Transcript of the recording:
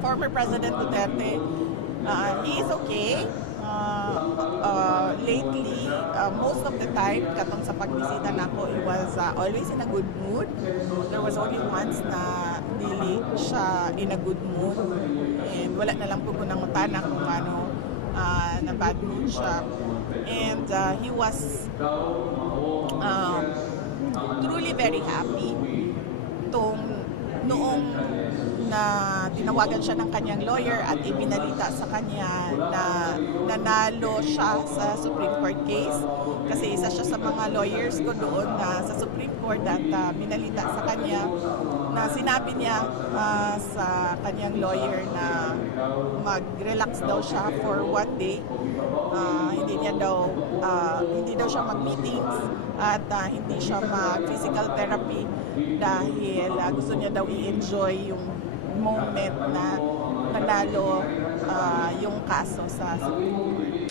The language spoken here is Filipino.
former President Duterte. He is okay. Lately, most of the time, katong sa pagbisita nako, he was always in a good mood. There was only once na dili siya in a good mood. And wala na lang po ko nangutana kung ano, na bad mood siya. And he was truly very happy noong na tinawagan siya ng kanyang lawyer at ibinalita sa kanya na nanalo siya sa Supreme Court case. Kasi isa siya sa mga lawyers ko doon na sa Supreme Court at binalita sa kanya na sinabi niya sa kanyang lawyer na mag-relax daw siya for one day. Hindi daw siya mag-meetings at hindi siya mag-physical therapy dahil gusto niya daw i-enjoy yung moment na nanalo yung kaso sa Supreme Court.